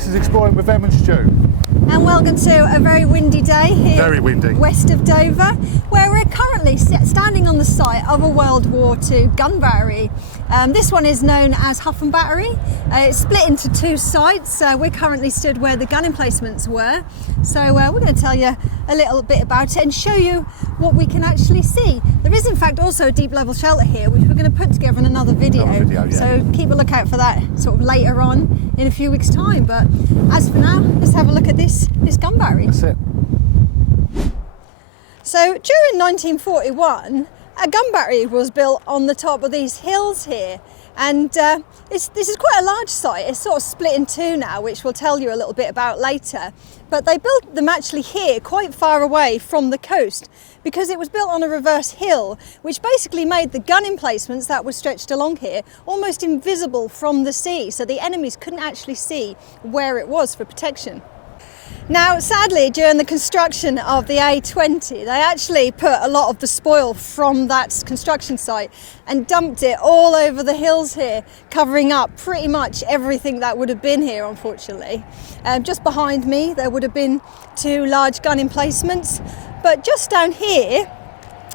this is Exploring with Em and Stu. And welcome to a very windy day here Very windy. west of Dover, where we're currently standing on the site of a World War II gun battery. This one is known as Hougham Battery. It's split into two sites. We're currently stood where the gun emplacements were. So we're going to tell you a little bit about it and show you what we can actually see. There is in fact also a deep level shelter here, which we're going to put together in another video. Yeah. So keep a lookout for that sort of later on in a few weeks' time. But as for now, let's have a look at this gun battery. That's it. So during 1941, a gun battery was built on the top of these hills here, and this is quite a large site. It's sort of split in two now, which we'll tell you a little bit about later. But they built them actually here, quite far away from the coast, because it was built on a reverse hill, which basically made the gun emplacements that were stretched along here almost invisible from the sea, so the enemies couldn't actually see where it was for protection. Now, sadly, during the construction of the A20, they actually put a lot of the spoil from that construction site and dumped it all over the hills here, covering up pretty much everything that would have been here, unfortunately. Just behind me, there would have been two large gun emplacements, but just down here,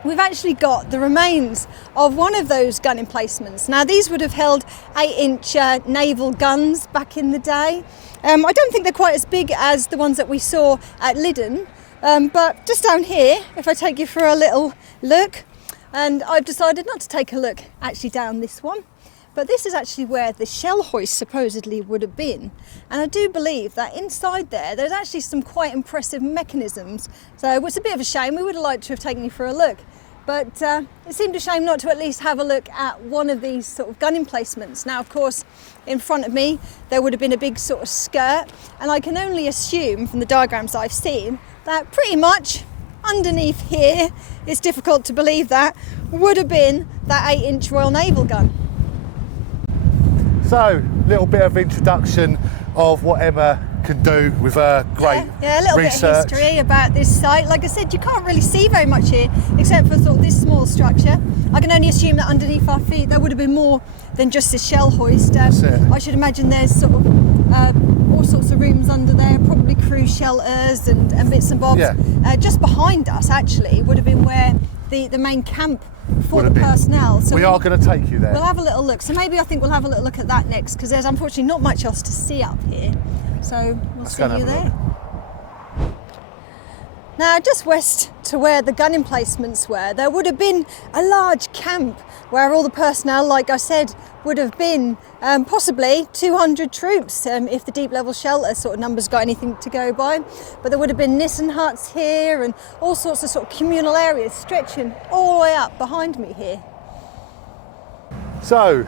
we've actually got the remains of one of those gun emplacements. Now, these would have held 8-inch naval guns back in the day. I don't think they're quite as big as the ones that we saw at Lyddon, but just down here, if I take you for a little look, and I've decided not to take a look actually down this one, but this is actually where the shell hoist supposedly would have been. And I do believe that inside there's actually some quite impressive mechanisms. So it's a bit of a shame. We would have liked to have taken you for a look. But it seemed a shame not to at least have a look at one of these sort of gun emplacements. Now, of course, in front of me, there would have been a big sort of skirt. And I can only assume from the diagrams I've seen that pretty much underneath here, it's difficult to believe that, would have been that 8-inch Royal Naval gun. So, little bit of introduction of what Emma can do with her great a little research. bit of history about this site. Like I said, you can't really see very much here except for sort of this small structure. I can only assume that underneath our feet there would have been more than just this shell hoist. That's it. I should imagine there's sort of all sorts of rooms under there, probably crew shelters and bits and bobs. Yeah. Just behind us actually would have been where the main camp for the personnel. So we are going to take you there. We'll have a little look. So maybe I think we'll have a little look at that next, because there's unfortunately not much else to see up here. So we'll see you there. Now, just west to where the gun emplacements were, there would have been a large camp where all the personnel, like I said, would have been possibly 200 troops if the deep level shelter sort of numbers got anything to go by. But there would have been Nissen huts here and all sorts of sort of communal areas stretching all the way up behind me here. So,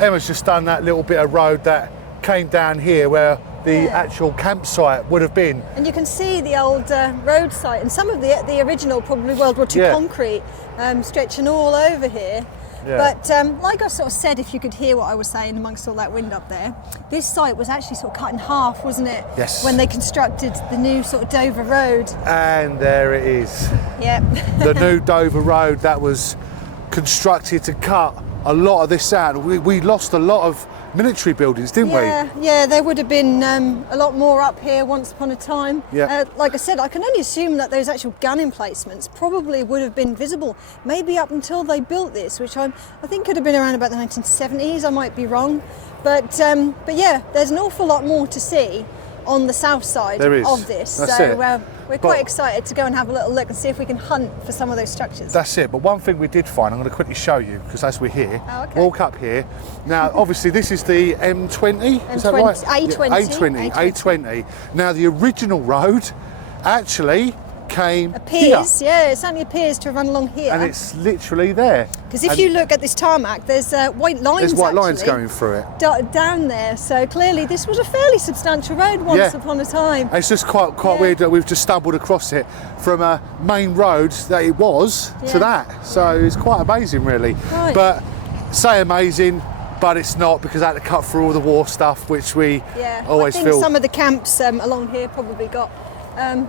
Emma's just done that little bit of road that came down here where the actual campsite would have been. And you can see the old road site and some of the original probably World War II concrete stretching all over here. Yeah. But like I sort of said, if you could hear what I was saying amongst all that wind up there, this site was actually sort of cut in half, wasn't it? Yes. When they constructed the new sort of Dover Road. And there it is. Yep. The new Dover Road that was constructed to cut a lot of this out. We lost a lot of military buildings, didn't we? Yeah, there would have been a lot more up here once upon a time. Yeah. Like I said, I can only assume that those actual gun emplacements probably would have been visible, maybe up until they built this, which I think could have been around about the 1970s. I might be wrong, but yeah, there's an awful lot more to see on the south side of this. That's so it. We're quite excited to go and have a little look and see if we can hunt for some of those structures. That's it. But one thing we did find, I'm going to quickly show you, because as we're here, walk up here. Now, obviously, this is the M20, is that right? A20. Now, the original road actually came here. It certainly appears to run along here. And it's literally there. Because if you look at this tarmac, there's white lines. There's white lines going through it. Down there, so clearly this was a fairly substantial road once upon a time. It's just quite weird that we've just stumbled across it from a main road that it was to that. So it's quite amazing, really. Right. But say amazing, but it's not, because I had to cut through all the war stuff, which we always I think feel. some of the camps along here probably got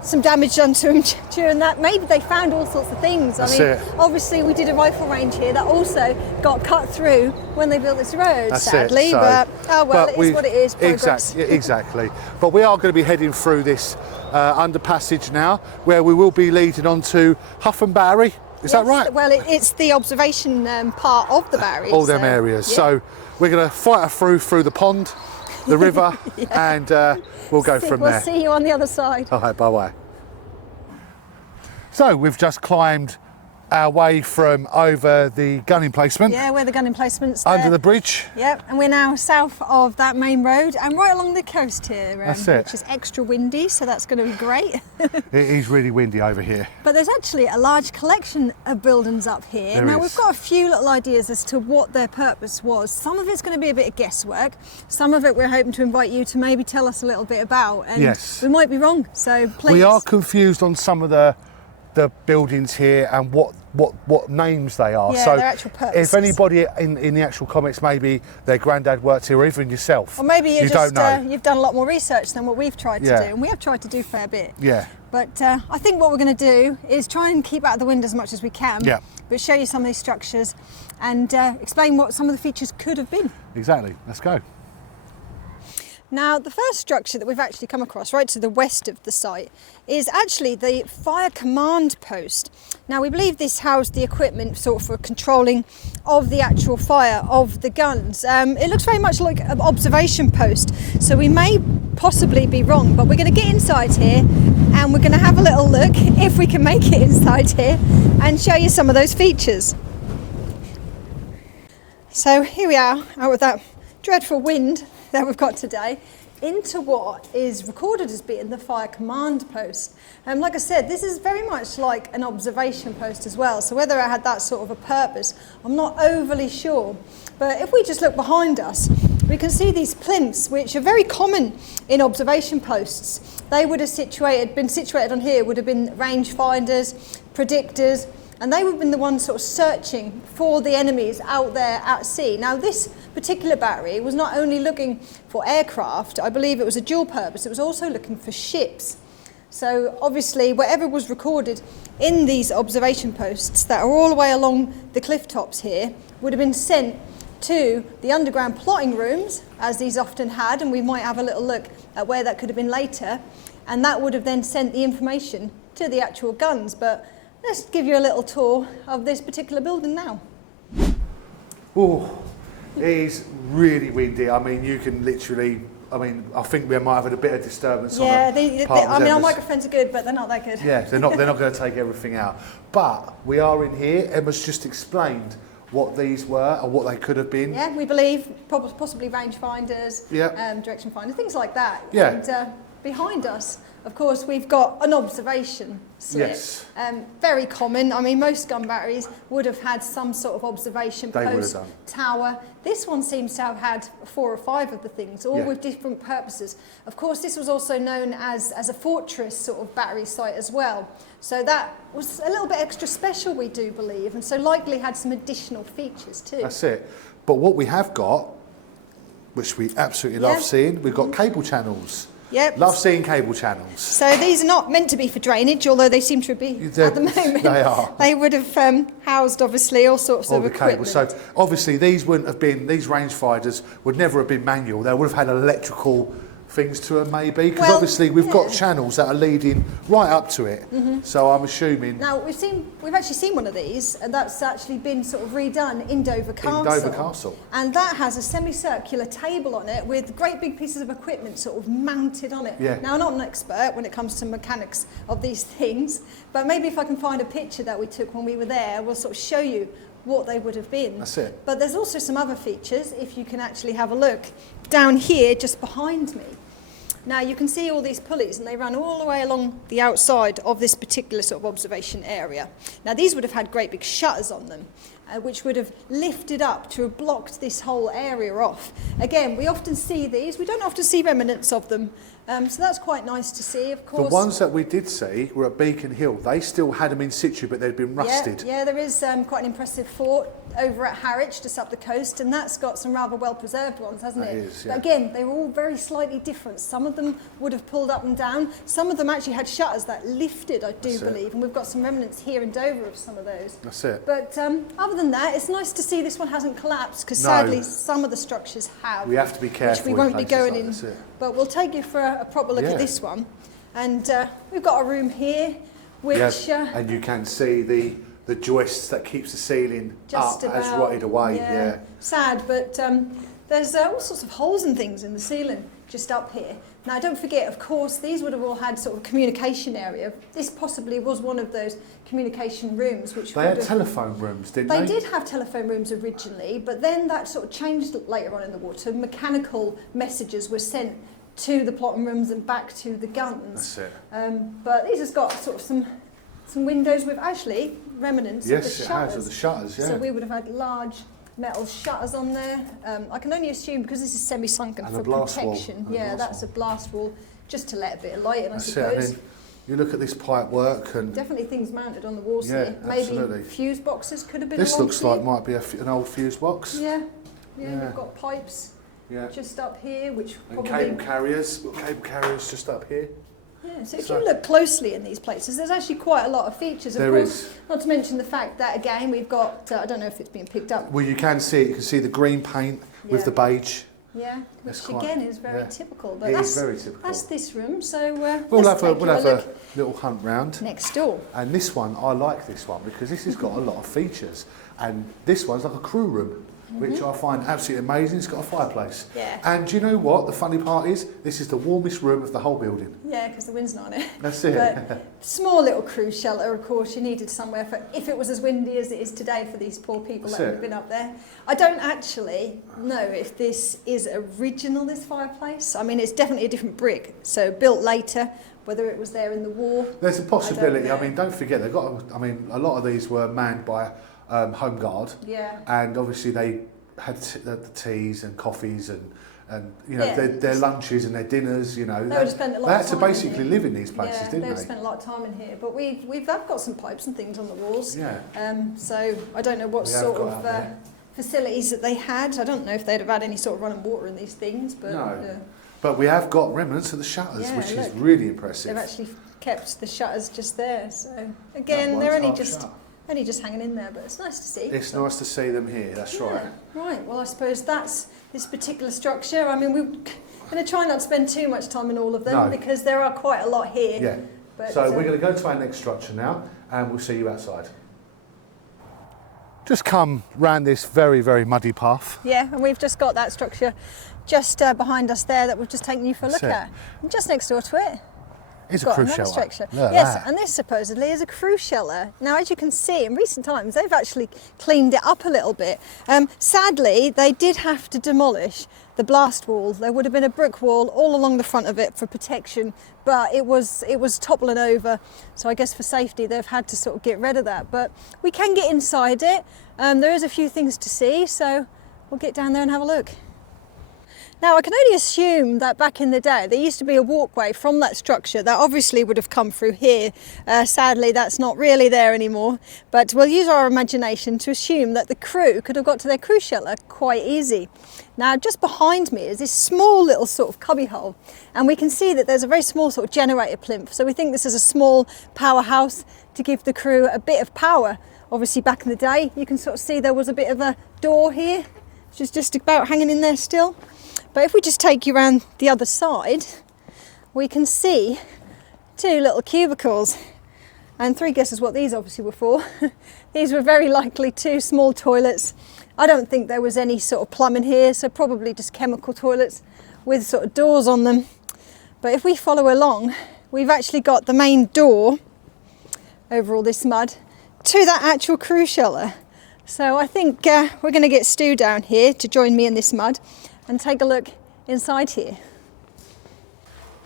some damage done to them during that. Maybe they found all sorts of things. That's it. Obviously we did a rifle range here that also got cut through when they built this road, That's sadly. It. So, but oh well, it is what it is. Progress. Exactly. But we are going to be heading through this under passage now, where we will be leading on to Hougham Battery. Is that right? Well, it's the observation part of the battery. All them areas. Yeah. So we're going to fight through the pond, the river, and we'll go from there. We'll see you on the other side. All right, bye-bye. So we've just climbed our way from over the gun emplacement. Yeah, where the gun emplacement's under the bridge. Yep, and we're now south of that main road and right along the coast here, which is extra windy, so that's going to be great. It is really windy over here. But there's actually a large collection of buildings up here. We've got a few little ideas as to what their purpose was. Some of it's going to be a bit of guesswork. Some of it we're hoping to invite you to maybe tell us a little bit about. And yes. We might be wrong, so please. We are confused on some of the buildings here and what names they are. Yeah, so their actual purposes. If anybody in the actual comments, maybe their granddad worked here, or even yourself, or maybe you don't know. You've done a lot more research than what we've tried to do, and we have tried to do a fair bit. Yeah. But I think what we're going to do is try and keep out of the wind as much as we can. Yeah. But show you some of these structures and explain what some of the features could have been. Exactly. Let's go. Now, the first structure that we've actually come across right to the west of the site is actually the fire command post. Now, we believe this housed the equipment sort of for controlling of the actual fire of the guns. It looks very much like an observation post, so we may possibly be wrong, but we're going to get inside here and we're going to have a little look, if we can make it inside here, and show you some of those features. So here we are, out with that dreadful wind that we've got today, into what is recorded as being the fire command post. Like I said, this is very much like an observation post as well, so whether it had that sort of a purpose, I'm not overly sure. But if we just look behind us, we can see these plinths, which are very common in observation posts. They would have been situated on here, would have been range finders, predictors, and they would have been the ones sort of searching for the enemies out there at sea. Now, this particular battery was not only looking for aircraft, I believe it was a dual purpose, it was also looking for ships. So obviously whatever was recorded in these observation posts that are all the way along the cliff tops here would have been sent to the underground plotting rooms, as these often had, and we might have a little look at where that could have been later, and that would have then sent the information to the actual guns. But let's give you a little tour of this particular building now. Oh, it is really windy. I mean, you can literally, I think we might have had a bit of disturbance on our microphones are good, but they're not that good. Yeah, they're not going to take everything out. But we are in here. Emma's just explained what these were and what they could have been. Yeah, we believe possibly range finders, direction finders, things like that. Yeah. And behind us, of course, we've got an observation slit. Yes. Very common. I mean, most gun batteries would have had some sort of observation post, tower. This one seems to have had 4 or 5 of the things, all with different purposes. Of course, this was also known as a fortress sort of battery site as well. So that was a little bit extra special, we do believe, and so likely had some additional features too. That's it. But what we have got, which we absolutely love seeing, we've got cable channels. Yep. Love seeing cable channels. So these are not meant to be for drainage, although they seem to be at the moment. They are. They would have housed, obviously, all sorts of equipment. Cables. So obviously these wouldn't have been, these rangefinders would never have been manual. They would have had electrical things to them maybe, because obviously we've got channels that are leading right up to it. So I'm assuming. Now we've actually seen one of these, and that's actually been sort of redone in Dover Castle. And that has a semicircular table on it with great big pieces of equipment sort of mounted on it. Yeah. Now, I'm not an expert when it comes to mechanics of these things, but maybe if I can find a picture that we took when we were there, we'll sort of show you what they would have been. That's it. But there's also some other features, if you can actually have a look down here just behind me. Now you can see all these pulleys, and they run all the way along the outside of this particular sort of observation area. Now these would have had great big shutters on them, which would have lifted up to have blocked this whole area off. Again, we often see these, we don't often see remnants of them So that's quite nice to see, of course. The ones that we did see were at Beacon Hill. They still had them in situ, but they'd been rusted. Yeah, there is quite an impressive fort over at Harwich, just up the coast, and that's got some rather well-preserved ones, hasn't it? It is, yeah. But again, they were all very slightly different. Some of them would have pulled up and down. Some of them actually had shutters that lifted, I do believe, and we've got some remnants here in Dover of some of those. That's it. But other than that, it's nice to see this one hasn't collapsed, because sadly some of the structures have. We have to be careful. Which we won't be going in. That's it. But we'll take you for a proper look at this one. And we've got a room here, which... and you can see the joists that keeps the ceiling just up has rotted away. Yeah. Sad, but there's all sorts of holes and things in the ceiling just up here. Now, don't forget, of course, these would have all had sort of communication area. This possibly was one of those communication rooms, which they had telephone rooms, didn't they? They did have telephone rooms originally, but then that sort of changed later on in the war. So mechanical messages were sent to the plotting rooms and back to the guns. That's it. But these has got sort of some windows with actually remnants of the shutters. Yes, it has, of the shutters, yeah. So we would have had large metal shutters on there. I can only assume because this is semi-sunken for protection. Yeah, that's a blast wall, just to let a bit of light in, I suppose. I mean, you look at this pipe work and... Definitely things mounted on the walls here. Absolutely. Maybe fuse boxes could have been This looks here. like might be an old fuse box. Yeah, you've got pipes just up here, which and cable carriers. We've got cable carriers just up here. Yeah, so if you look closely in these places, there's actually quite a lot of features. Of course, not to mention the fact that, again, we've got, I don't know if it's being picked up. Well, you can see the green paint with the beige. Yeah, which again is very typical. But that's very typical. That's this room, so we'll have a little hunt round. Next door. And this one, I like this one because this has got a lot of features. And this one's like a crew room, which I find absolutely amazing. It's got a fireplace. Yeah. And do you know what? The funny part is, this is the warmest room of the whole building. Yeah, because the wind's not on it. That's it. But small little crew shelter, of course, you needed somewhere for, if it was as windy as it is today for these poor people that have been up there. I don't actually know if this is original, this fireplace. I mean, it's definitely a different brick, so built later. Whether it was there in the war, there's a possibility. I mean, don't forget, a lot of these were manned by Home Guard. Yeah. And obviously they had the teas and coffees and their lunches and their dinners. You know, they would have spent a lot. They had to basically live in these places, didn't they? They would have spent a lot of time in here. But we've got some pipes and things on the walls. Yeah. So I don't know what sort of facilities that they had. I don't know if they'd have had any sort of running water in these things, but. No. But we have got remnants of the shutters, which is really impressive. They've actually kept the shutters just there. So again, they're only just hanging in there, but it's nice to see. It's nice to see them here, that's right. Right, well I suppose that's this particular structure. I mean, we're going to try not to spend too much time in all of them because there are quite a lot here. Yeah, but, so we're going to go to our next structure now and we'll see you outside. Just come round this very, very muddy path. Yeah, and we've just got that structure just behind us there that we've just taken you for a look at. And just next door to it, it's a crew shelter. Yes, and this supposedly is a crew shelter. Now, as you can see, in recent times, they've actually cleaned it up a little bit. Sadly, they did have to demolish the blast wall. There would have been a brick wall all along the front of it for protection, but it was toppling over. So I guess for safety, they've had to sort of get rid of that. But we can get inside it. There is a few things to see, so we'll get down there and have a look. Now, I can only assume that back in the day, there used to be a walkway from that structure that obviously would have come through here. Sadly, that's not really there anymore, but we'll use our imagination to assume that the crew could have got to their crew shelter quite easy. Now, just behind me is this small little sort of cubby hole, and we can see that there's a very small sort of generator plinth. So we think this is a small powerhouse to give the crew a bit of power. Obviously, back in the day, you can sort of see there was a bit of a door here, which is just about hanging in there still. But if we just take you around the other side, we can see two little cubicles. And 3 guesses what these obviously were for. These were very likely 2 small toilets. I don't think there was any sort of plumbing here, so probably just chemical toilets with sort of doors on them. But if we follow along, we've actually got the main door over all this mud to that actual crew shelter. So I think we're going to get Stu down here to join me in this mud and take a look inside here.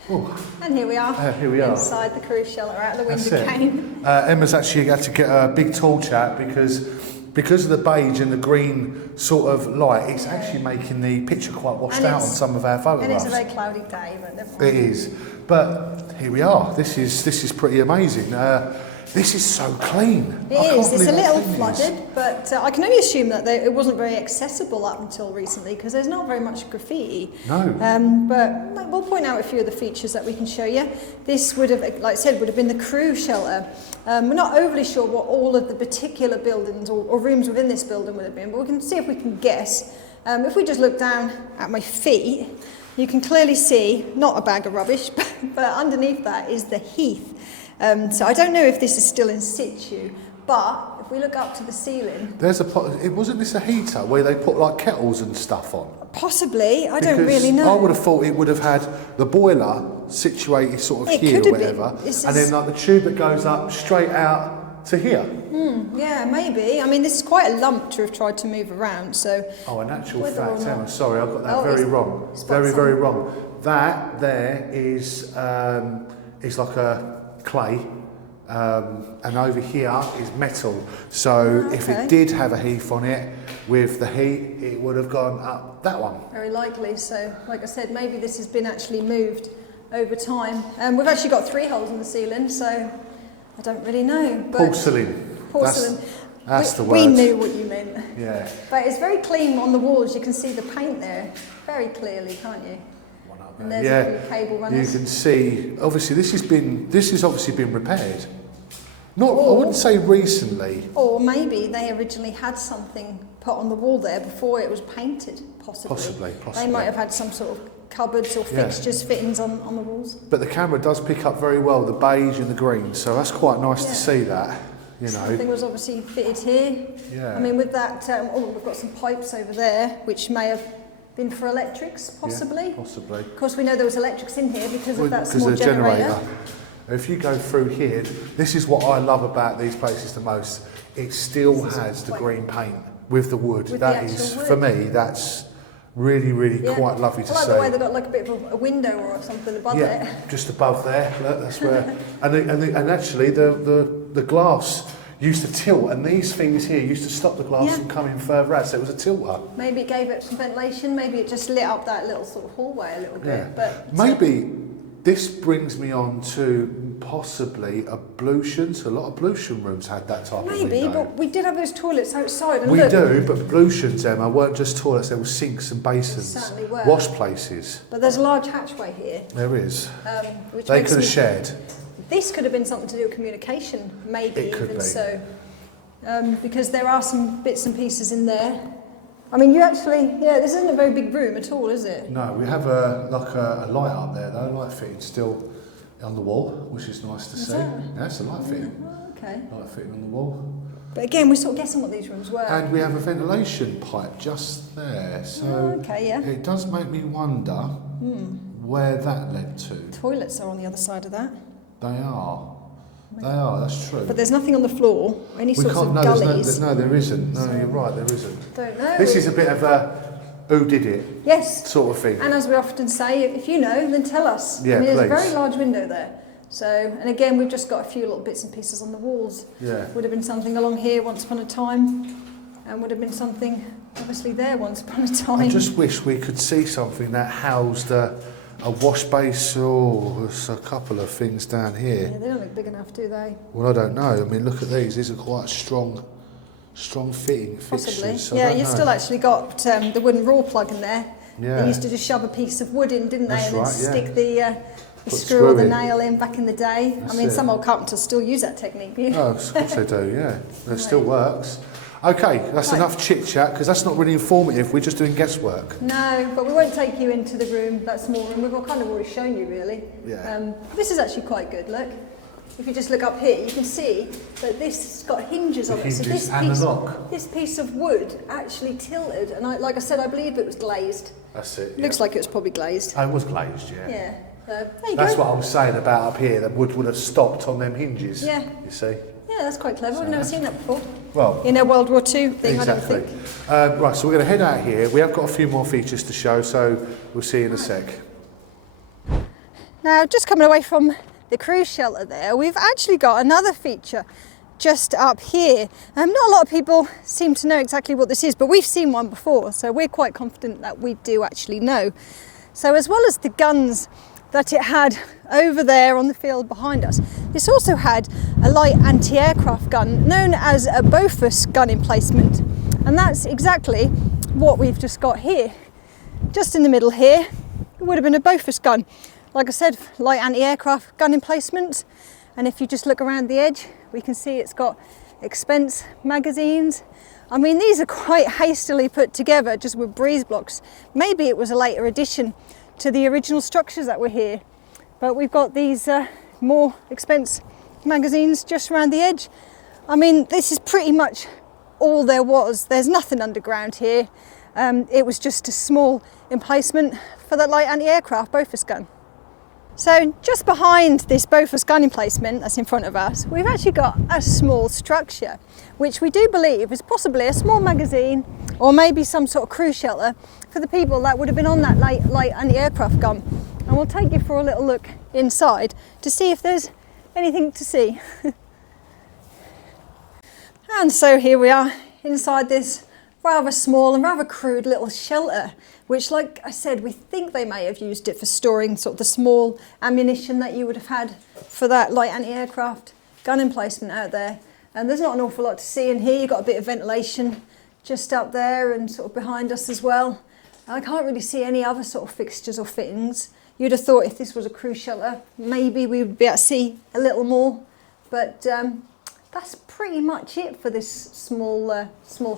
Ooh. And here we are, inside the crew shelter, out the window cane. Emma's actually had to get a big torch out because because of the beige and the green sort of light, it's actually making the picture quite washed out on some of our photographs. And it's a very cloudy day, but never mind. It is. But here we are. This is pretty amazing. This is so clean. It is. It's a little flooded, but I can only assume that it wasn't very accessible up until recently because there's not very much graffiti. No. But we'll point out a few of the features that we can show you. This would have, like I said, would have been the crew shelter. We're not overly sure what all of the particular buildings or rooms within this building would have been, but we can see if we can guess. If we just look down at my feet, you can clearly see, not a bag of rubbish, but underneath that is the heath. So I don't know if this is still in situ, but if we look up to the ceiling... wasn't this a heater where they put like kettles and stuff on? Possibly, I don't really know. I would have thought it would have had the boiler situated sort of here or whatever, and then like the tube that goes up straight out to here. Yeah, maybe. I mean, this is quite a lump to have tried to move around, so... Oh, in actual fact, Emma, sorry, I got that very wrong. Very wrong. That there is like a clay, and over here is metal. So if it did have a heath on it, with the heat, it would have gone up that one. Very likely. So, like I said, maybe this has been actually moved over time. We've actually got 3 holes in the ceiling, so I don't really know. But porcelain. That's the word. We knew what you meant. Yeah. But it's very clean on the walls. You can see the paint there very clearly, can't you? And there's a few cable runners. You can see. Obviously, this has obviously been repaired. I wouldn't say recently. Or maybe they originally had something put on the wall there before it was painted. Possibly. They might have had some sort of cupboards or fixtures, fittings on the walls. But the camera does pick up very well the beige and the green, so that's quite nice to see that. You know. Something was obviously fitted here. Yeah. I mean, with that, we've got some pipes over there, which may have been for electrics, possibly. Yeah, possibly. Of course, we know there was electrics in here because of that small generator. If you go through here, this is what I love about these places the most. It still has the green paint with the wood. That is, for me, that's really quite lovely to see. I like the way they've got like a bit of a window or something above it. Yeah, just above there. Look, that's where. and actually, the glass used to tilt, and these things here used to stop the glass from coming further out, so it was a tilter. Maybe it gave it some ventilation, maybe it just lit up that little sort of hallway a little bit. But maybe this brings me on to possibly ablutions. A lot of ablution rooms had that type of window. Maybe, but we did have those toilets outside. And we do, but ablutions, Emma, weren't just toilets, there were sinks and basins. They certainly were. Wash places. But there's a large hatchway here. There is. Which they could have shared. This could have been something to do with communication, maybe it could even be. so. Because there are some bits and pieces in there. I mean, you actually, this isn't a very big room at all, is it? No, we have a light up there though, light fitting still on the wall, which is nice to see. Yeah, it's a light fitting. Oh, okay. Light fitting on the wall. But again, we're sort of guessing what these rooms were. And we have a ventilation pipe just there, so it does make me wonder where that led to. Toilets are on the other side of that. They are. They are, that's true. But there's nothing on the floor, any sorts of gullies. No, there isn't. No, you're right, there isn't. Don't know. This is a bit of a who did it sort of thing. And as we often say, if you know, then tell us. Yeah, there's a very large window there. So, and again, we've just got a few little bits and pieces on the walls. Yeah. Would have been something along here once upon a time, and would have been something obviously there once upon a time. I just wish we could see something that housed a wash base or there's a couple of things down here. Yeah, they don't look big enough, do they? Well, I don't know. I mean, look at these. These are quite strong fitting Possibly. fixtures. Yeah, you've still actually got the wooden raw plug in there. Yeah. They used to just shove a piece of wood in, didn't they? That's and then stick the screw or the nail in back in the day. That's I mean, it. some old carpenters still use that technique. Oh, of course they do, yeah. It still works. Okay, that's enough chit-chat, because that's not really informative. We're just doing guesswork. No, but we won't take you into the room, that small room. We've kind of already shown you, really. Yeah. This is actually quite good, look. If you just look up here, you can see that this has got hinges on it. So this piece of wood actually tilted, and like I said, I believe it was glazed. That's it. Looks like it was probably glazed. Oh, it was glazed, yeah. Yeah. So, there you That's go. what I was saying about up here. The wood would have stopped on them hinges. Yeah. You see. Yeah, that's quite clever. We've never seen that before. Well, in a World War II thing, exactly. I don't think. Right, so we're going to head out here. We have got a few more features to show, so we'll see you in a sec. Now, just coming away from the cruise shelter there, we've actually got another feature just up here. Not a lot of people seem to know exactly what this is, but we've seen one before, so we're quite confident that we do actually know. So as well as the guns that it had over there on the field behind us, this also had a light anti-aircraft gun known as a Bofors gun emplacement, and that's exactly what we've just got here. Just in the middle here, it would have been a Bofors gun. Like I said, light anti-aircraft gun emplacement, and if you just look around the edge, we can see it's got expense magazines. I mean, these are quite hastily put together just with breeze blocks. Maybe it was a later addition to the original structures that were here, but we've got these more expense magazines just around the edge. I mean, this is pretty much all there was. There's nothing underground here. It was just a small emplacement for that light anti-aircraft Bofors gun. So just behind this Bofors gun emplacement that's in front of us, we've actually got a small structure, which we do believe is possibly a small magazine or maybe some sort of crew shelter for the people that would have been on that light anti-aircraft gun. And we'll take you for a little look inside to see if there's anything to see. And so here we are inside this rather small and rather crude little shelter, which, like I said, we think they may have used it for storing sort of the small ammunition that you would have had for that light anti-aircraft gun emplacement out there. And there's not an awful lot to see in here. You've got a bit of ventilation just up there and sort of behind us as well. I can't really see any other sort of fixtures or fittings. You'd have thought if this was a crew shelter, maybe we would be able to see a little more, but that's pretty much it for this small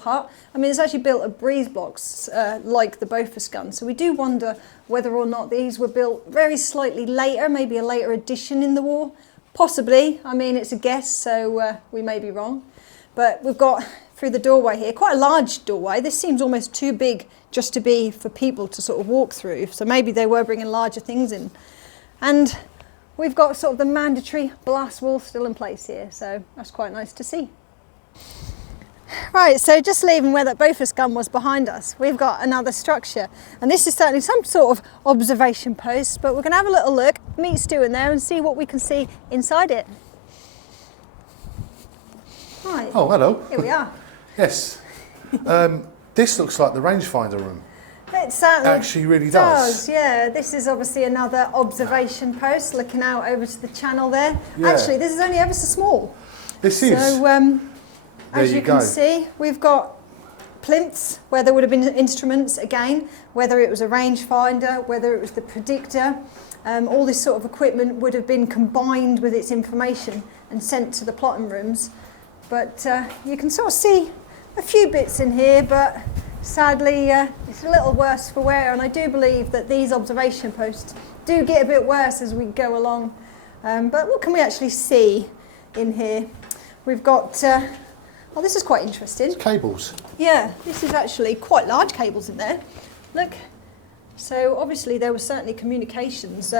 hut. I mean, it's actually built of breeze blocks like the Bofors gun, so we do wonder whether or not these were built very slightly later, maybe a later addition in the war. Possibly. I mean, it's a guess, so we may be wrong. But we've got through the doorway here, quite a large doorway. This seems almost too big just to be for people to sort of walk through, so maybe they were bringing larger things in. And we've got sort of the mandatory blast wall still in place here, so that's quite nice to see. Right, so just leaving where that Bofors gun was behind us, we've got another structure, and this is certainly some sort of observation post, but we're going to have a little look, meet Stu in there and see what we can see inside it. Right. Oh, hello. Here we are. Yes. This looks like the rangefinder room. It certainly actually really does. Yeah, this is obviously another observation post looking out over to the channel there. Yeah. Actually, this is only ever so small. This is. So, as you can see, we've got plinths where there would have been instruments again, whether it was a rangefinder, whether it was the predictor. All this sort of equipment would have been combined with its information and sent to the plotting rooms. But you can sort of see a few bits in here, but sadly it's a little worse for wear, and I do believe that these observation posts do get a bit worse as we go along. But what can we actually see in here? We've got, oh, this is quite interesting. It's cables. Yeah, this is actually quite large cables in there. Look. So obviously there was certainly communications,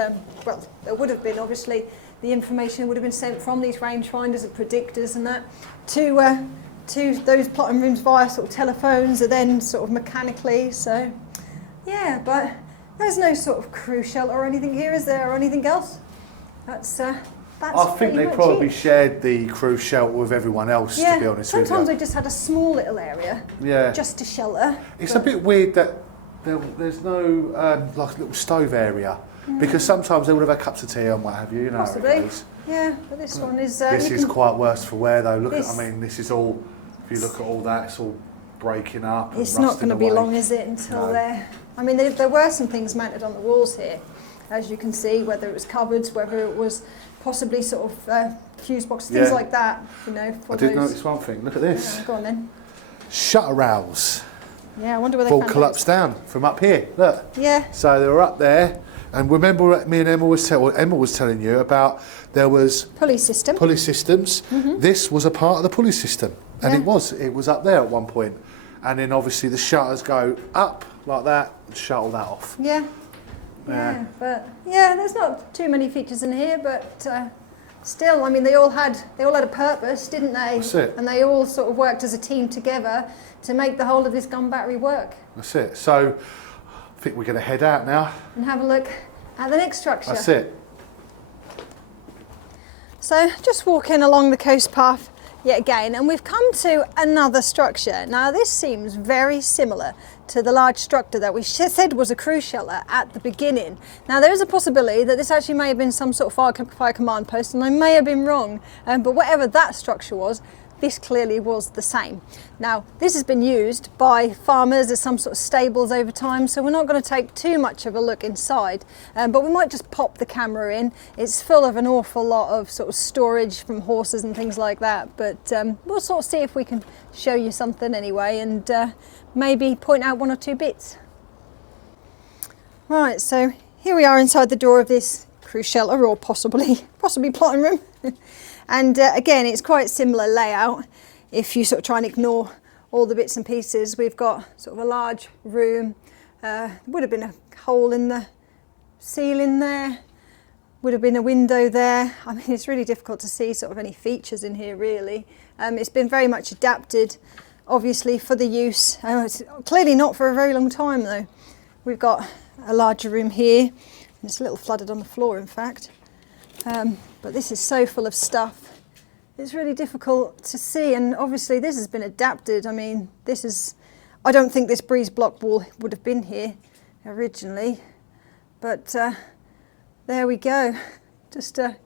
well, there would have been obviously, the information would have been sent from these rangefinders and predictors and that to those plotting rooms via sort of telephones and then sort of mechanically, so yeah, but there's no sort of crew shelter or anything here, is there, or anything else? That's I think they probably shared the crew shelter with everyone else, yeah, to be honest with you. sometimes they just had a small little area, yeah, just to shelter. It's a bit weird that there's no like little stove area, because sometimes they would have had cups of tea and what have you, you know. Possibly. Yeah, but this one is... this is quite worse for wear though. Look at, I mean, this is all, if you look at all that, it's all breaking up and it's not going to be away. long, is it, until they're... I mean, there were some things mounted on the walls here, as you can see, whether it was cupboards, whether it was possibly sort of fuse boxes, things like that, you know. For I did notice one thing, look at this. Go on then. Shutter rails. Yeah, I wonder where they all found collapsed down from up here, look. Yeah. So they were up there, and remember me and Emma was telling you about there was... Pulley system. Pulley systems. This was a part of the pulley system, and it was up there at one point. And then obviously the shutters go up like that and shuttle that off. Yeah. Yeah, but yeah, there's not too many features in here, but still, I mean, they all had a purpose, didn't they? That's it. And they all sort of worked as a team together to make the whole of this gun battery work. That's it. So I think we're going to head out now and have a look at the next structure. That's it. So just walking along the coast path yet again, and we've come to another structure. Now this seems very similar to the large structure that we said was a cruise shelter at the beginning. Now there is a possibility that this actually may have been some sort of fire command post, and I may have been wrong, but whatever that structure was, this clearly was the same. Now this has been used by farmers as some sort of stables over time, so we're not going to take too much of a look inside, but we might just pop the camera in. It's full of an awful lot of sort of storage from horses and things like that, but we'll sort of see if we can show you something anyway, and maybe point out one or two bits. Right, so here we are inside the door of this cruise shelter, or possibly plotting room. And again, it's quite similar layout. If you sort of try and ignore all the bits and pieces, we've got sort of a large room. Would have been a hole in the ceiling there. Would have been a window there. I mean, it's really difficult to see sort of any features in here, really. It's been very much adapted, obviously, for the use. It's clearly not for a very long time, though. We've got a larger room here. And it's a little flooded on the floor, in fact. But this is so full of stuff, it's really difficult to see, and obviously this has been adapted. I mean, I don't think this breeze block wall would have been here originally, but there we go, just a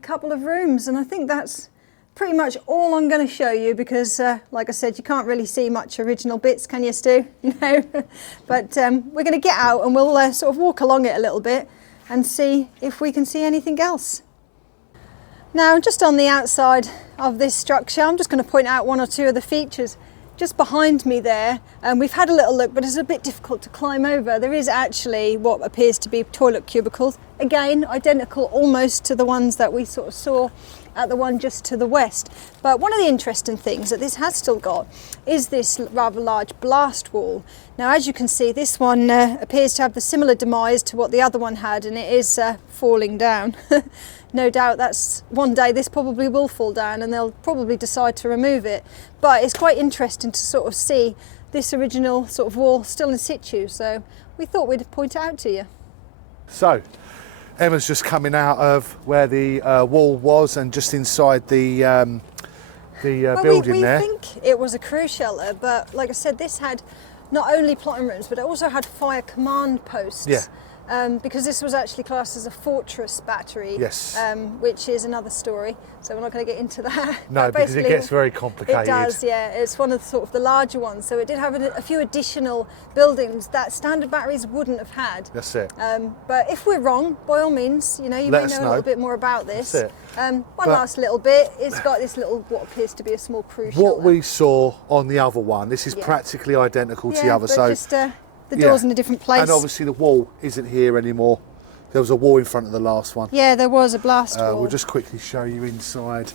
couple of rooms, and I think that's pretty much all I'm going to show you, because like I said, you can't really see much original bits, can you, Stu? No. But we're going to get out and we'll sort of walk along it a little bit and see if we can see anything else. Now, just on the outside of this structure, I'm just going to point out one or two of the features. Just behind me there, and we've had a little look, but it's a bit difficult to climb over. There is actually what appears to be toilet cubicles. Again, identical almost to the ones that we sort of saw at the one just to the west. But one of the interesting things that this has still got is this rather large blast wall. Now, as you can see, this one appears to have the similar demise to what the other one had, and it is falling down. No doubt that's one day this probably will fall down and they'll probably decide to remove it. But it's quite interesting to sort of see this original sort of wall still in situ, so we thought we'd point it out to you. So, Emma's just coming out of where the wall was and just inside the building there. We think it was a cruise shelter, but like I said, this had not only plotting rooms, but it also had fire command posts. Yeah. Because this was actually classed as a fortress battery, yes. Which is another story, so we're not going to get into that. No, because it gets very complicated. It does, yeah. It's one of the sort of the larger ones, so it did have a few additional buildings that standard batteries wouldn't have had. That's it. But if we're wrong, by all means, you may know a little bit more about this. That's it. One last little bit, it's got this little, what appears to be a small cruise shelter. What we saw on the other one, this is practically identical to the other. But so just, the door's in a different place. And obviously the wall isn't here anymore. There was a wall in front of the last one. Yeah, there was a blast wall. We'll just quickly show you inside.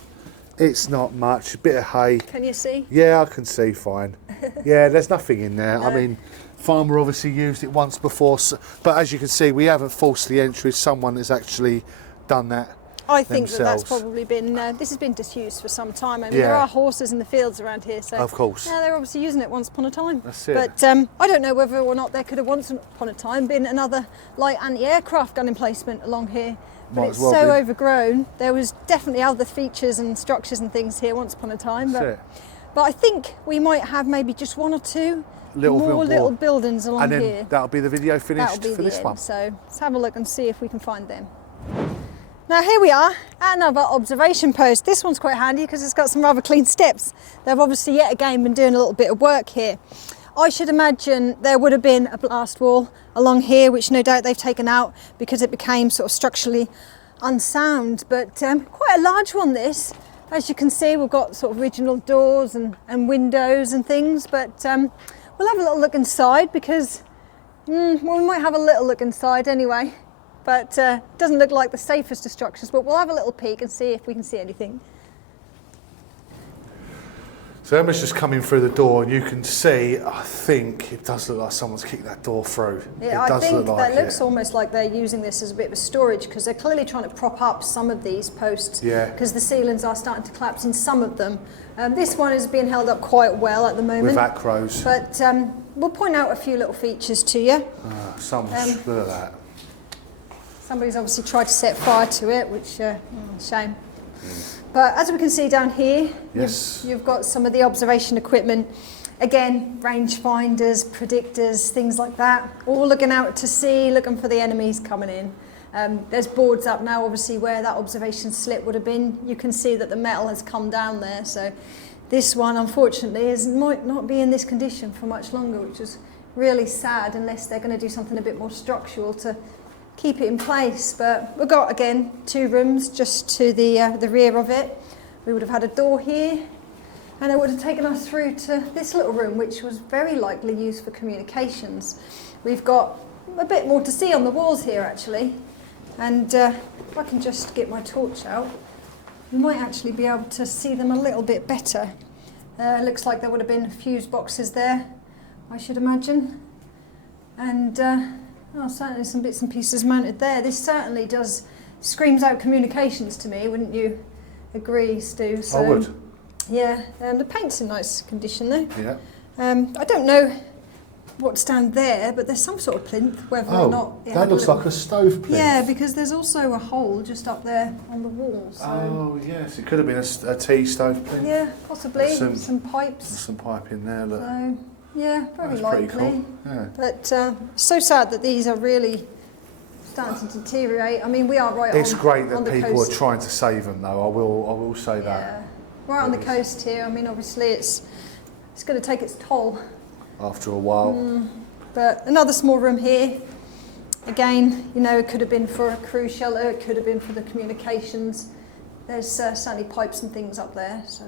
It's not much, a bit of hay. Can you see? Yeah, I can see fine. Yeah, there's nothing in there. No. I mean, farmer obviously used it once before, but as you can see, we haven't forced the entry. Someone has actually done that. I think that's probably been, this has been disused for some time. I mean, there are horses in the fields around here, so of course. Yeah, they're obviously using it once upon a time. That's it. But I don't know whether or not there could have once upon a time been another light anti-aircraft gun emplacement along here. But it's so overgrown. There was definitely other features and structures and things here once upon a time. But I think we might have maybe just one or two little buildings along here. And then that'll be the video finished for this one. So let's have a look and see if we can find them. Now here we are at another observation post. This one's quite handy because it's got some rather clean steps. They've obviously yet again been doing a little bit of work here. I should imagine there would have been a blast wall along here, which no doubt they've taken out because it became sort of structurally unsound, but quite a large one this. As you can see, we've got sort of original doors and windows and things, but we'll have a little look inside because we might have a little look inside anyway. But it doesn't look like the safest of structures, but we'll have a little peek and see if we can see anything. So Emma's just coming through the door, and you can see, I think it does look like someone's kicked that door through. Yeah, I think that looks almost like they're using this as a bit of a storage, because they're clearly trying to prop up some of these posts, because the ceilings are starting to collapse in some of them. This one is being held up quite well at the moment. With acros. But we'll point out a few little features to you. Look at that. Somebody's obviously tried to set fire to it, which, shame. But as we can see down here, yes, you've got some of the observation equipment. Again, range finders, predictors, things like that, all looking out to sea, looking for the enemies coming in. There's boards up now, obviously, where that observation slip would have been. You can see that the metal has come down there, so this one, unfortunately, might not be in this condition for much longer, which is really sad, unless they're going to do something a bit more structural to keep it in place. But we've got, again, 2 rooms just to the rear of it. We would have had a door here, and it would have taken us through to this little room, which was very likely used for communications. We've got a bit more to see on the walls here, actually. And if I can just get my torch out, we might actually be able to see them a little bit better. Looks like there would have been fuse boxes there, I should imagine. And certainly some bits and pieces mounted there. This certainly screams out communications to me, wouldn't you agree, Stu? So, I would. Yeah, the paint's in nice condition though. Yeah. I don't know what's down there, but there's some sort of plinth, whether or not... That looks like a stove plinth. Yeah, because there's also a hole just up there on the wall. So. Oh, yes, it could have been a tea stove plinth. Yeah, possibly. Some pipes. There's some pipe in there, look. So, yeah, very That's likely. pretty cool. Yeah. But so sad that these are really starting to deteriorate. I mean, we are right It's on great that on the people coast. are trying to save them, though. I will say that. Yeah, right on the coast here. I mean, obviously it's going to take its toll. After a while. But another small room here. Again, you know, it could have been for a crew shelter, it could have been for the communications. There's certainly pipes and things up there. So,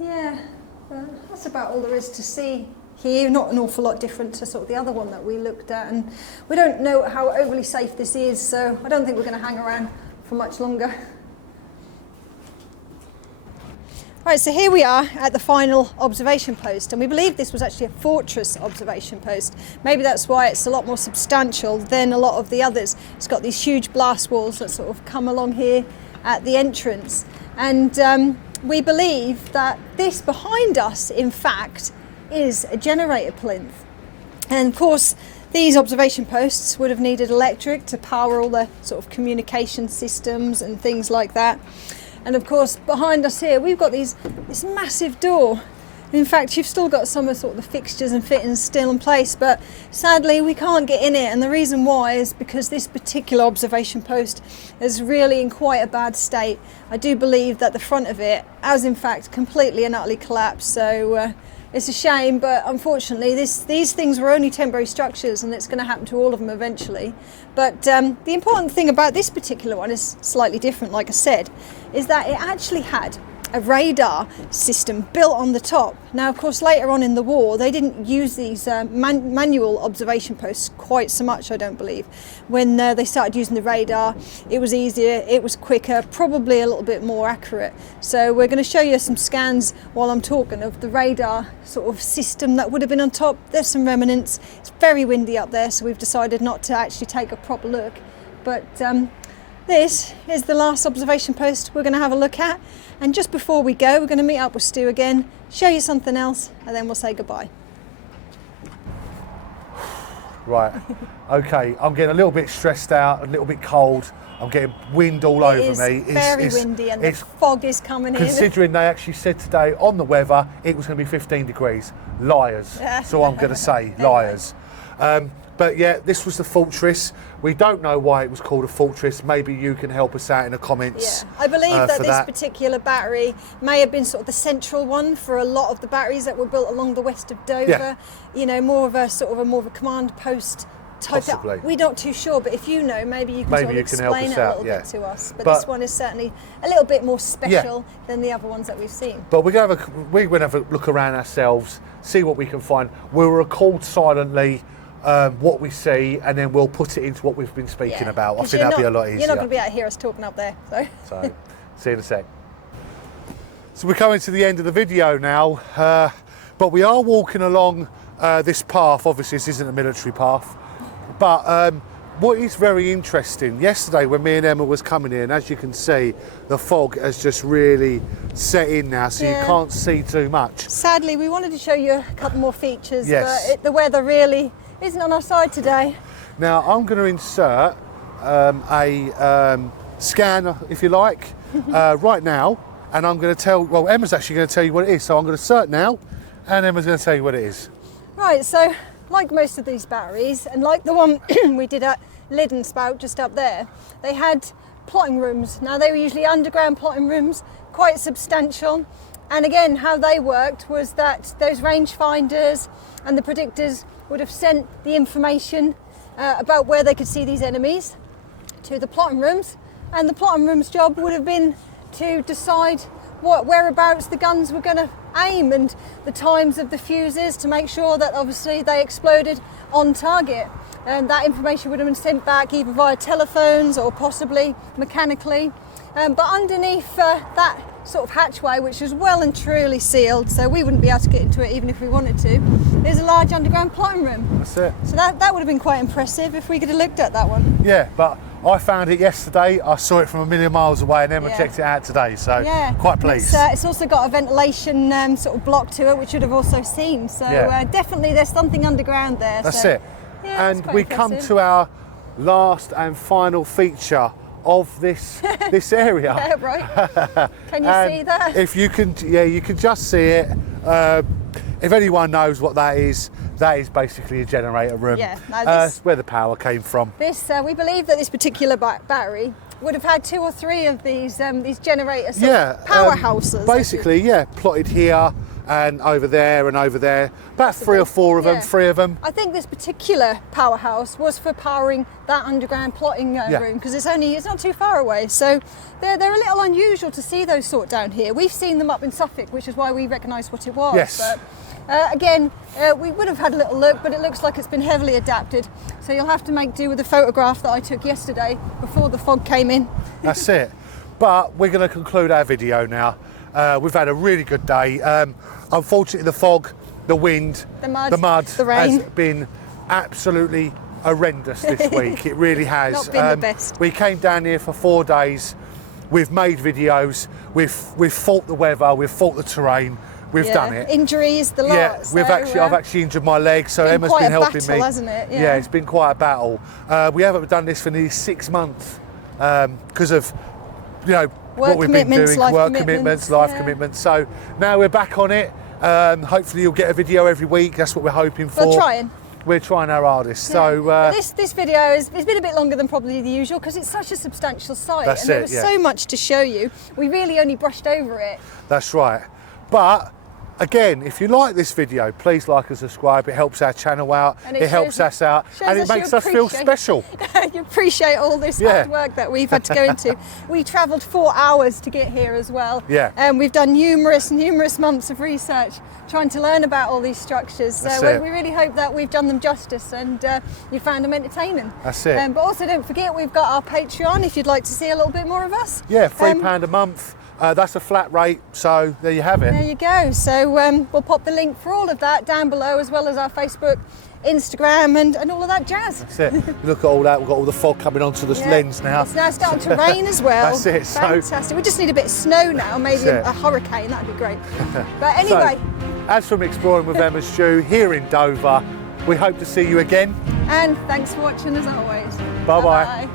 yeah, that's about all there is to see here. Not an awful lot different to sort of the other one that we looked at. And we don't know how overly safe this is, so I don't think we're going to hang around for much longer. Right, so here we are at the final observation post, and we believe this was actually a fortress observation post. Maybe that's why it's a lot more substantial than a lot of the others. It's got these huge blast walls that sort of come along here at the entrance. And we believe that this behind us, in fact, is a generator plinth. And of course, these observation posts would have needed electric to power all the sort of communication systems and things like that. And of course, behind us here, we've got this massive door. In fact, you've still got some of sort of the fixtures and fittings still in place, but sadly we can't get in it. And the reason why is because this particular observation post is really in quite a bad state. I do believe that the front of it has in fact completely and utterly collapsed. So it's a shame, but unfortunately these things were only temporary structures, and it's going to happen to all of them eventually. But the important thing about this particular one is slightly different, like I said, is that it actually had a radar system built on the top. Now, of course, later on in the war, they didn't use these manual observation posts quite so much, I don't believe. When they started using the radar, it was easier, it was quicker, probably a little bit more accurate. So we're going to show you some scans while I'm talking of the radar sort of system that would have been on top. There's some remnants. It's very windy up there, so we've decided not to actually take a proper look. But this is the last observation post we're going to have a look at. And just before we go, we're going to meet up with Stu again, show you something else, and then we'll say goodbye. Right, okay, I'm getting a little bit stressed out, a little bit cold. I'm getting wind all over me. It's very windy, and the fog is coming in. Considering they actually said today on the weather it was going to be 15 degrees. Liars. So I'm going to say liars. But yeah, this was the fortress. We don't know why it was called a fortress. Maybe you can help us out in the comments. Yeah, I believe that this particular battery may have been sort of the central one for a lot of the batteries that were built along the west of Dover. Yeah. You know, more of a command post type. Possibly. We're not too sure, but if you know, maybe you can sort of explain it a little bit to us. But this one is certainly a little bit more special than the other ones that we've seen. But we're going to have a look around ourselves, see what we can find. We'll record silently what we see, and then we'll put it into what we've been speaking about. I think that'll be a lot easier. You're not going to be able to hear us talking up there, So, see you in a sec. So we're coming to the end of the video now, but we are walking along this path. Obviously, this isn't a military path, but what is very interesting, yesterday when me and Emma was coming in, as you can see, the fog has just really set in now, so you can't see too much. Sadly, we wanted to show you a couple more features, but the weather really isn't on our side today. Now I'm going to insert a scanner, if you like, right now, and I'm going to tell, well, Emma's actually going to tell you what it is. So I'm going to cert now, and Emma's going to tell you what it is. Right, so like most of these batteries, and like the one we did at Lid and Spout just up there, they had plotting rooms. Now they were usually underground plotting rooms, quite substantial. And again, how they worked was that those rangefinders and the predictors would have sent the information about where they could see these enemies to the plotting rooms, and the plotting room's job would have been to decide whereabouts the guns were going to aim and the times of the fuses to make sure that obviously they exploded on target. And that information would have been sent back either via telephones or possibly mechanically. But underneath that sort of hatchway, which is well and truly sealed, so we wouldn't be able to get into it even if we wanted to, there's a large underground plotting room. That's it. So that would have been quite impressive if we could have looked at that one. Yeah, but I found it yesterday. I saw it from a million miles away, and Emma checked it out today, so quite pleased. It's also got a ventilation sort of block to it, which you'd have also seen. So definitely there's something underground there. That's it. Yeah, and we come to our last and final feature of this area. Yeah, right. Can you see that? If you can, you can just see it. If anyone knows what that is basically a generator room. Yeah, that's where the power came from. This we believe that this particular battery would have had 2 or 3 of these generators. Powerhouses. Basically, plotted here and over there and over there. About 3 or 4 of them, 3 of them. I think this particular powerhouse was for powering that underground plotting room, because it's not too far away. So they're a little unusual to see those sort down here. We've seen them up in Suffolk, which is why we recognised what it was. Yes. But again, we would have had a little look, but it looks like it's been heavily adapted. So you'll have to make do with the photograph that I took yesterday before the fog came in. That's it. But we're going to conclude our video now. We've had a really good day. Unfortunately, the fog, the wind, the mud the rain has been absolutely horrendous this week. It really has. Not been the best. We came down here for 4 days. We've made videos. We've fought the weather. We've fought the terrain. We've done it. Injuries, the lot. Yeah, I've actually injured my leg, so Emma's been helping me. Hasn't it? Yeah, it's been quite a battle. We haven't done this for nearly 6 months because of, what we've been doing, work commitments, life commitments. So now we're back on it. Hopefully you'll get a video every week. That's what we're hoping for. We're trying our hardest. Yeah. So this video it's been a bit longer than probably the usual because it's such a substantial site, and there was so much to show you. We really only brushed over it. That's right. But again, if you like this video, please like and subscribe. It helps our channel out, it helps us out, and it makes us feel special. You appreciate all this hard work that we've had to go into. We travelled 4 hours to get here as well. Yeah. And we've done numerous months of research trying to learn about all these structures. So we really hope that we've done them justice and you found them entertaining. That's it. But also don't forget, we've got our Patreon if you'd like to see a little bit more of us. Yeah, £3 a month. That's a flat rate, so there you have it. There you go. So we'll pop the link for all of that down below, as well as our Facebook, Instagram and all of that jazz. That's it. Look at all that, we've got all the fog coming onto the lens now. It's now starting to rain as well. That's it. Fantastic. We just need a bit of snow now, maybe a hurricane, that'd be great. But anyway. So, as from Exploring with Emma Stew here in Dover, we hope to see you again. And thanks for watching as always. Bye-bye.